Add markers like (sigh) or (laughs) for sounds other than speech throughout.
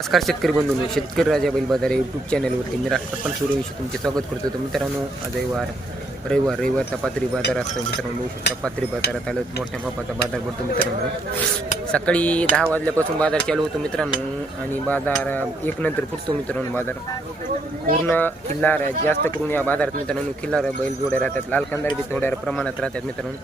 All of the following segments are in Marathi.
नमस्कार शेतकरी बंधूंनो शेतकरी राजा बैल बाजार यूट्यूब चॅनलवरती मी राष्ट्रपण सूर्यवंशी तुमचे स्वागत करतो. तर मित्रांनो आज रविवार रविवार रविवारचा पात्री बाजार असतो. मित्रांनो शकता पात्री बाजारात आलं मोठ्या मापाचा बाजार भरतो मित्रांनो. सकाळी दहा वाजल्यापासून बाजार चालू होतो मित्रांनो आणि बाजार एक नंतर फुटतो मित्रांनो बाजार. पूर्ण खिल्लार जास्त करून या बाजारात मित्रांनो खिल्लार बैल जोड्या राहतात. लाल कंदार बी थोड्या प्रमाणात राहतात मित्रांनो.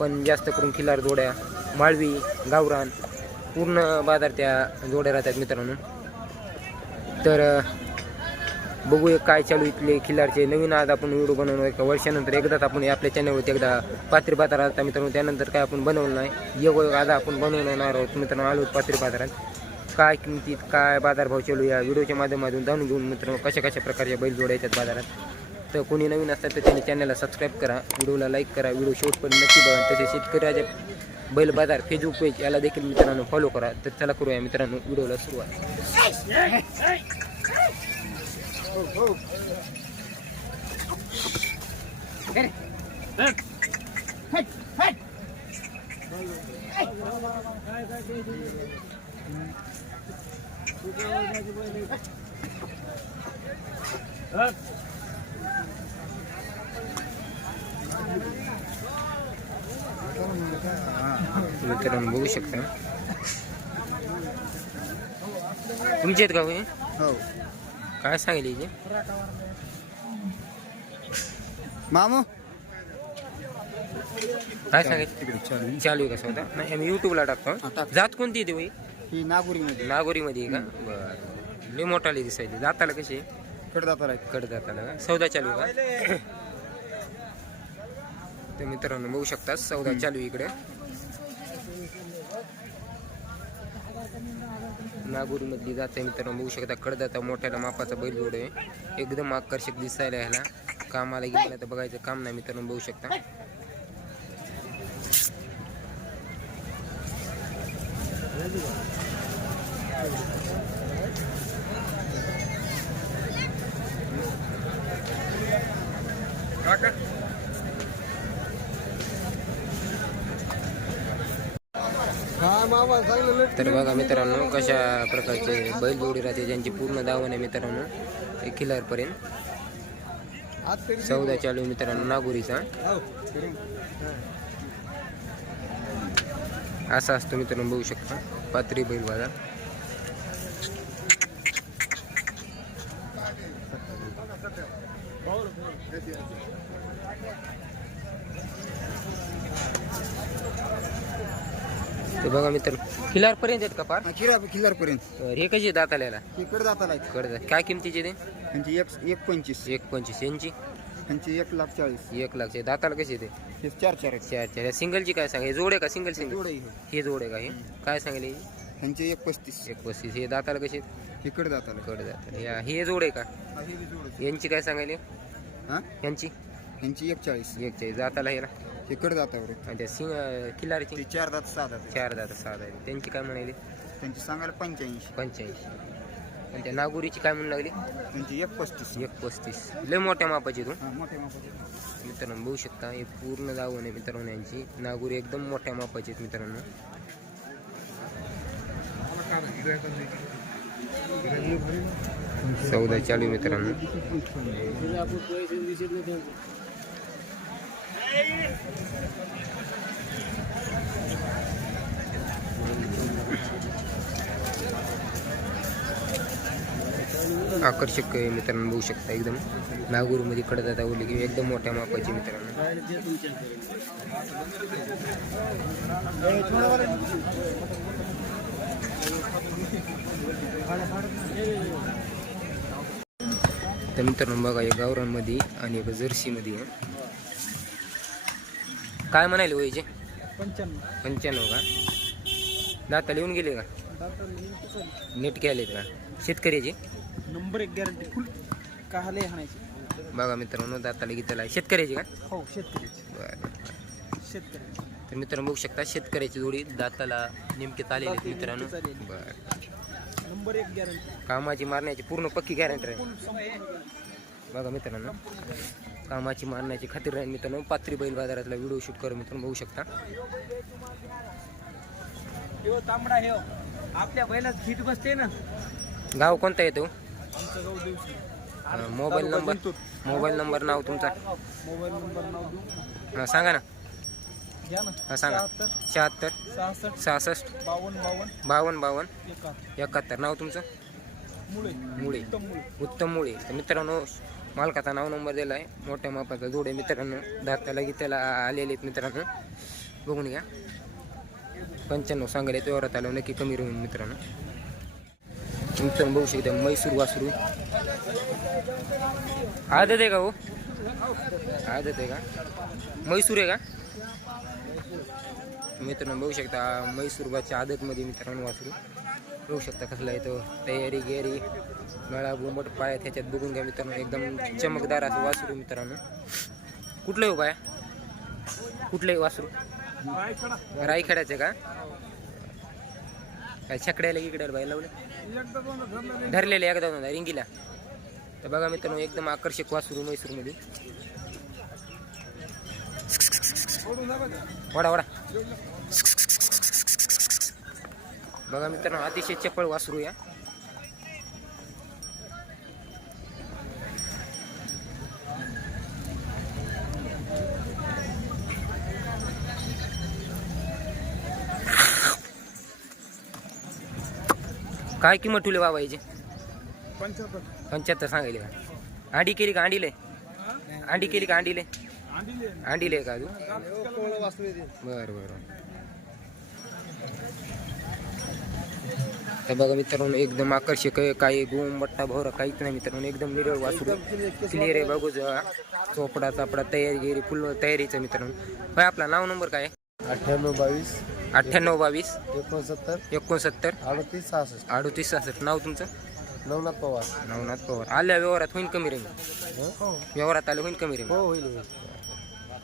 पण जास्त करून खिल्लार जोड्या माळवी गावरान पूर्ण बाजार त्या जोड्या राहतात मित्रांनो. तर बघूया काय चालू इथले खिल्लारचे नवीन आज आपण व्हिडिओ बनवणार एका वर्षानंतर एकदाच आपण आपल्या चॅनलवरती एकदा पात्री बाजार आता मित्रांनो. त्यानंतर काय आपण बनवलं नाही. योग आज आपण बनवणार आहोत मित्रांनो आलो पात्री बाजारात काय किमतीत काय बाजारभाव चालू या व्हिडिओच्या माध्यमातून जाणून घेऊन मित्रांनो कशा कशा प्रकारच्या बैल जोड्या येतात बाजारात. तर कोणी नवीन असतात तर त्यांनी चॅनलला सबस्क्राईब करा. व्हिडिओला लाईक करा. व्हिडिओ शेवटपर्यंत नक्की बघा. तसेच शेतकऱ्याच्या बैल बाजार फेसबुक पेज याला देखील मित्रांनो फॉलो करा. तर चला करूया मित्रांनो व्हिडिओला सुरुवात. मित्रांनो बघू शकता. तुमचे आहेत का हो. काय सांगितले हिचे? मामू? काय सांगितलं? चालू आहे. का स्वतः? नाही आम्ही युट्यूबला टाकतो. टाक. जात कोणती येते बाई? ही नागुरीमध्ये. नागोरीमध्ये आहे का? बरं. लय मोठाली दिसायली. जाताला कशी आहे? कडदातार आहेत कड जाताला का? सौदा चालू आहे का? (laughs) तर मित्रांनो बघू शकता सौदा चालू इकडे. नागोरी मधली जात आहे मित्रांनो बघू शकता कडदाता मोठ्याला मापाचा बैल जोड आहे. एकदम आकर्षक दिसायला ह्याला. कामाला गेला तर बघायचं काम नाही मित्रांनो बघू शकता. तर बघा मित्रांनो कशा प्रकारचे बैल जोडी राहते ज्यांची पूर्ण धावण आहे मित्रांनो एक खिलारपर्यंत. चौदा चालू मित्रांनो नागोरीचा. असा असतो मित्रांनो बघू शकता पात्री बैल बाजार. ते बघा मित्र खिलारपर्यंत आहेत का पार? किरा किल्लार पर्यंत तर हे कशी दाताला याला ही कडदाताला आहेत. कडदा काय किमतीचे ते? त्यांची एक एक पंचवीस. एक पंचवीस. यांची? त्यांची एक लाख चाळीस. एक लाख दाताला कशी ते? हे चार चार आहेत. चार चार. सिंगलची काय सांगा हे जोड का? Single single? जोड हे. हे जोड आहे का हे? काय सांगले त्यांची एक पस्तीस. एक पस्तीस. हे दाताला कसे हे कडदाताला कड दाताला. या हे जोड आहे का? हा, हे बी यांची काय सांगायले हा? यांची? ह्यांची एक चाळीस. एक चाळीस. दाताला ह्याला? कडदातावर आहेत आणि त्या सिंग किल्लारची ते चार दात सहा दात आहेत. चार दात सहा दात. त्यांची काय म्हणाली? त्यांची सांगायला पंच्याऐंशी. पंच्याऐंशी. आणि त्या नागोरीची काय म्हणून लागली? त्यांची एक पस्तीस एक पस्तीस लय मोठ्या मापाची तू. हा मोठ्या मापाचे. मित्रांनो बघू शकता हे पूर्ण दावण आहे मित्रांनो यांची. नागोरी एकदम मोठ्या मापाची आहेत मित्रांनो. चौदा चालू आहे मित्रांनो. आकर्षक मित्रांनो बघू शकता एकदम. नागोरीमध्ये कडत आता ओली की एकदम मोठ्या मापाची मित्रांनो. तर मित्रांनो बघा या गावरांमध्ये आणि एक जर्सीमध्ये काय म्हणाले वयचे पंच्याण्णव. पंच्याण्णव का? दाता लिहून गेले का? नीट केलेत का? शेतकऱ्याचे? नंबर एक गॅरंटी फुल काहले हाणायची. बघा मित्रांनो दाताला गीताला शेतकऱ्याचे का? हो शेतकऱ्याची. बरं शेतकऱ्याची. तर मित्रांनो बघू शकता शेतकऱ्याची जोडी दाताला नेमके चालेल आहेत मित्रांनो. बरं. नंबर एक गॅरंटी कामाची मारण्याची पूर्ण पक्की गॅरंटी आहे. बघा मित्रांनो. कामाची मारण्याची खात्री राहील मित्रांनो. पात्री बैल बाजारातला व्हिडिओ शूट करून मित्रांनो बघू शकता. तांबडा हे आपल्या बैलात हिट बसते ना. गाव कोणता येतो मोबाईल नंबर मोबाईल नंबर नाव तुमचा? मोबाईल नंबर नाव सांगा ना. हा, सांगा. शहात्तर. सहासष्ट. बावन्न बावन्न. बावन्न बावन्न. एकाहत्तर. नाव तुमचं? मुळे. मुळे. उत्तम मुळे. उत्तम मुळे. तर मित्रांनो मालकाचा नाव नंबर दिला आहे. मोठ्या मापाचा जोडे मित्रांनो. दाताला की त्याला आलेले आहेत मित्रांनो. बघून घ्या. पंच्याण्णव सांगायला तेवढ्यात आलं नक्की कमी राहून मित्रांनो. मित्रांनो बघू शकता मैसूर वासरू. आदत आहे का हो? आदत आहे का? मैसूर आहे का? मित्रांनो बघू शकता मैसूरबाच्या आदतमध्ये मित्रांनो वासरू. बघू शकता कसला येतो तयारी गेरी गळा बुंबट पाय ह्याच्यात बघून घ्या मित्रांनो. एकदम चमकदार असं वासरू मित्रांनो. कुठलं आहे. हो कुठलं आहे वासरू रायखेड्याचे का? काय छकड्याला इकड्याला बाई लावले? धरलेले एकदा दोनदा रिंगीला. तर बघा मित्रांनो एकदम आकर्षक वासरू मैसूरमध्ये. वडा वडा. बघा मित्रांनो अतिशय चपळ वासरू या काय किंमत ठेवली बाबा याची पंच्याहत्तर. सांगायले का? अंडी केली का? अंडीले? अंडी केली का अंडीले? अंडीले. का अजून? बरं बरं. तर बघा मित्रांनो एकदम आकर्षक आहे. काही गोम बट्टा भोवरा काहीच नाही मित्रांनो. एकदम निरळ वासरू. क्लिअर आहे बघू चोपडा चापडा तयारी गेरी फुल तयारीचं मित्रांनो. होय आपला नाव नंबर काय? अठ्ठ्याण्णव बावीस. अठ्ठ्याण्णव बावीस. एकोणसत्तर. एकोणसत्तर. अडतीस सहासष्ट. अडतीस सहासष्ट. नाव तुमचं? नवनाथ पवार. नवनाथ पवार. आल्या व्यवहारात होईल कमी हो? व्यवहारात आलं होईल कमी राहील हो होईल होईल.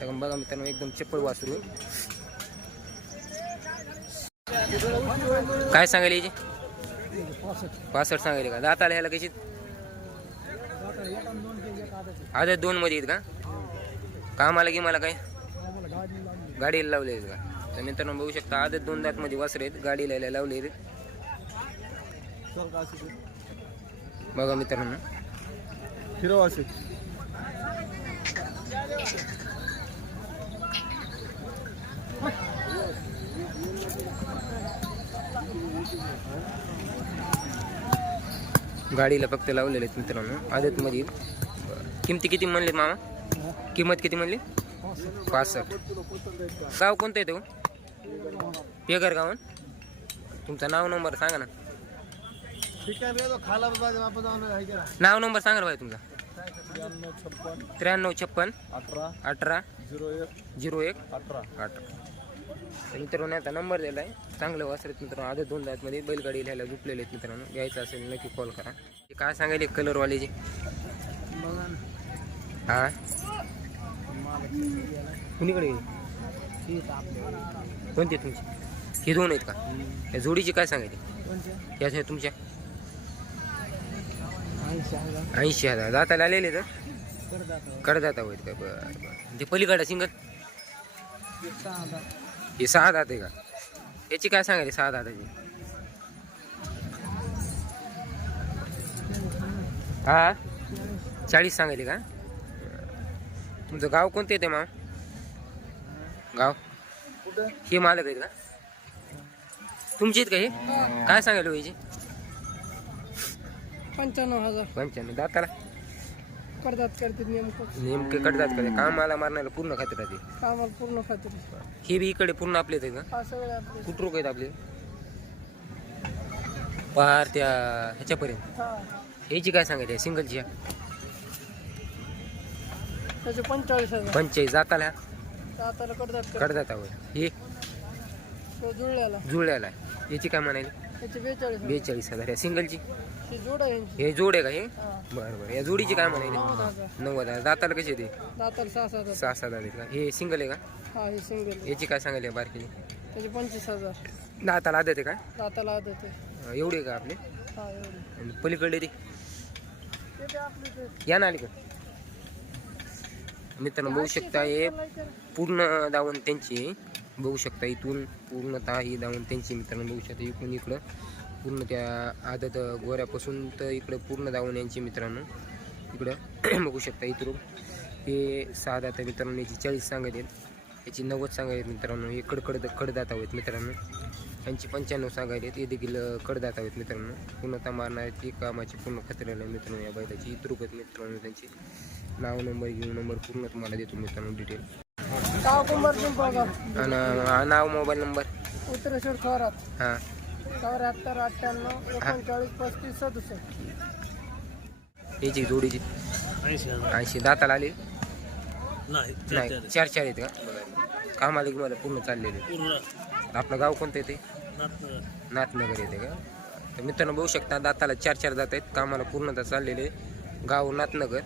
तर बघा मित्रांनो एकदम चप्पल वासरू. काय सांगायला याची पासष्ट सांगितले का? दाताला ह्याला कशी? आता दोन मध्ये आहेत का? कामाला की मला काय? गाडीला लावले आहेत का? तर मित्रांनो बघू शकता आदत दोन दात मध्ये वासरे आहेत. गाडी यायला लावले आहेत. बघा मित्रांनो. हिरोवाशी गाडीला फक्त लावलेले आहेत मित्रांनो. आदत मध्ये किमती किती म्हणले मामा? किंमत किती म्हणली? पासष्ट. गाव कोणतं येतं हो? पेगर गावन तुमचा नाव नंबर सांगा ना. आहे नाव नंबर सांगा ना भाई तुमचा. त्र्याण्णव छप्पन त्र्याण्णव छप्पन अठरा अठरा झिरो एक झिरो एक. अठरा. अठरा. तर मित्रांनो आता नंबर दिला आहे. चांगलं वासरत मित्रांनो आधी दोन दातमध्ये बैलगाडी लिहायला झुपलेले आहेत मित्रांनो. घ्यायचं असेल नक्की कॉल करा. ते काय सांगायले कलरवालेचे बघा हा? कुणीकडे कोणते तुमचे? हे दोन आहेत का? या जोडीची काय सांगायचे याच्या तुमच्या? ऐंशी हजार. दाताला आलेले तर? कडदाता होईल का? बरं बरं. ते पलीकडं सिंगल? हे सहा दात आहे का? याची काय सांगायचे सहा दाताची? हा? चाळीस सांगायले का? तुमचं गाव कोणतं येते मा गाव? हे मालक आहेत का? तुमची आहेत का हे. काय सांगायला हो याची? पंच्याण्णव हजार. पंच्याण्णव. दाताला? करतात करतात नेमकं. नेमके कडदात का कामाला मारण्याला पूर्ण खात्री राहते कामाला पूर्ण खात्री हे बी इकडे पूर्ण आपले आहेत का हा सगळे आपले कुठं आहेत आपले. पार त्या ह्याच्यापर्यंत. हा. याची काय सांगायची सिंगलची त्याचे पंचेचाळीस हजार. पंचेचाळीस. जाताला? दाताला करतात. कडदातावर हे? तो जुळल्याला. जुळल्याला याची काय म्हणायला त्याचे बेचाळीस हजार. बेचाळीस हजार. या सिंगलची? ही जोड आहे यांची. हे जोड आहे का हे? हा. बरं बरं. या जोडीची काय नव्वद हजार. नव्वद हजार. दाताला कशी येते दाताला सहा सहा हजार सहा सात हजार आहेत का? हे सिंगल आहे का? हा ही सिंगल याची काय सांगायला त्याचे पंचवीस हजार. दाताला आदत आहे का? दाताला आदत आहे. अं, एवढी आहे का आपली? हा एवढी. आणि पलीकडे ती? ते ते आपले ते. या ना अलीकडे. मित्रांनो बघू शकता हे पूर्ण दावण त्यांची आहे. बघू शकता इथून पूर्णतः ही दावण त्यांची मित्रांनो बघू शकता इकडून इकडं. पूर्ण त्या आदत गोऱ्यापासून तर इकडं पूर्ण दावून यांची मित्रांनो. इकडं (clears throat) बघू शकता इथून. हे सहा दाता मित्रांनो याची चाळीस सांगत आहेत. याची नव्वद सांगत आहेत मित्रांनो. हे कडकड कडदाता आहेत मित्रांनो. यांची पंच्याण्णव सांगायला आहेत. हे देखील कडदाता आहेत मित्रांनो. पूर्णतः मारणाऱ्याची कामाची पूर्ण खतऱ्याला आहे मित्रांनो. या बैलाची इतरूप आहेत मित्रांनो. त्यांची नाव नंबर घेऊन नंबर पूर्ण तुम्हाला देतो मित्रांनो डिटेल आणि नाव मोबाईल नंबर हां. चौऱ्याहत्तर अठ्ठ्याण्णव एकोणचाळीस पस्तीस सदुसष्ट. याची जोडीची ऐंशी दाताला आली? नाही नाही. चार चार आहेत का? कामाला की मला पूर्ण चाललेले? पूर्ण. आपलं गाव कोणतं येते नातनगर नाथनगर. येते का? तर मित्रांनो बघू शकता दाताला चार चार दात आहेत. कामाला पूर्णतः चाललेले. गाव नाथनगर.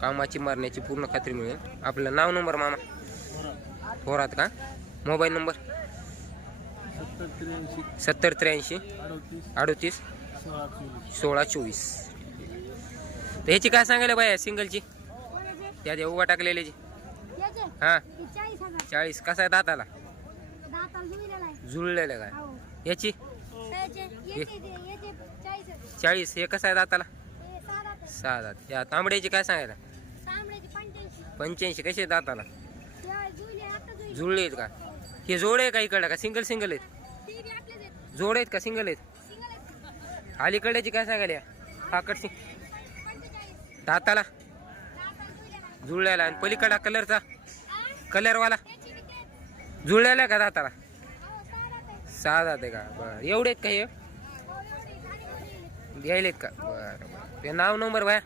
कामाची मारण्याची पूर्ण खात्री मिळेल. आपलं नाव नंबर मामा? थोरात का? Mobile number? सत्तर त्र्याऐंशी. अडतीस. सोळा चोवीस. तर ह्याची काय सांगायला बाय सिंगलची त्या त्या उभा टाकलेल्याची याचे? हां. चाळीस कसा आहे दाताला? जुळलेला काय हो. याची? त्याचे याचे ते- याचे चाळीस हे कसं आहे दाताला? हे सहा दात या तांबड्याची काय सांगायला? पंच्याऐंशी. कसे आहे दाताला? जुळले आहेत का? हे जोड आहे का इकडं? का सिंगल सिंगल आहेत ते बी आपलेच आहेत जोड आहेत का? सिंगल आहेत? अलीकडची काय सांगायला फाकड सिंग दाताला. जुळलेला. आणि पलीकडा कलरचा? कलरवाला? जुळलेला का दाताला? सहा दात आहे का? बरं. एवढे आहेत का हे. घ्यायलेत का? बरं बरं. ते नाव नंबर घ्या.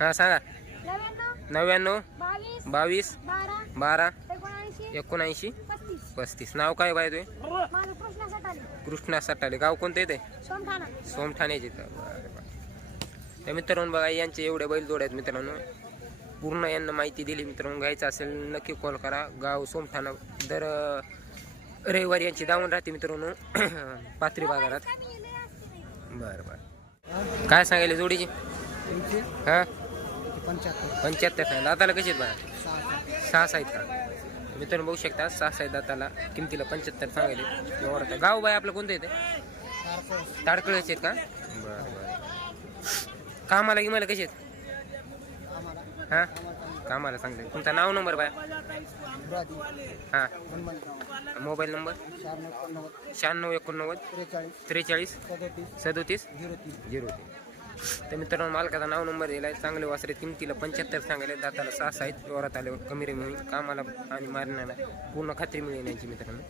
हां सांगा. नव्याण्णव बावीस बारा एकोणऐंशी? पस्तीस. नाव काय बाय तुम्ही माझं कृष्णा सटाले. गाव कोणतं येते सोमठाणा. सोमठाण्याचे त्या मित्रांनो बघा यांचे एवढे बैल जोड आहेत मित्रांनो. पूर्ण यांना माहिती दिली मित्रांनो. घ्यायचं असेल नक्की कॉल करा. गाव सोमठाणा. दर रविवारी यांची दावण राहते मित्रांनो. (clears throat) पाथरी बाजारात. बरं बरं. काय सांगायले जोडीची? हां? पंच्याहत्तर. पंच्याहत्तर सांगा दाताला कशी आहेत बघा? सहा आहेत का? मित्रांनो बघू शकता सहा आहेत दाताला किमतीला पंच्याहत्तर सांगायले. व्यवहार गाव बाय आपलं कोणतं येते ताडकळचे आहेत का? बरं बरं कामाला गिमाला कसे आहेत? हां? कामाला सांगते. तुमचा नाव नंबर बाय? हां. Mobile number? शहाण्णव एकोणनव्वद त्रेचाळीस त्रेचाळीस सदोतीस झिरो तीन. तर मित्रांनो मालकाचा नाव नंबर दिला आहे चांगले वासरे किमतीला पंच्याहत्तर सांगायला. दाताला सहा साहित्य वरात आल्यावर कमी रेमी कामाला आणि मारण्याला पूर्ण खात्री मिळेल यांची मित्रांनो.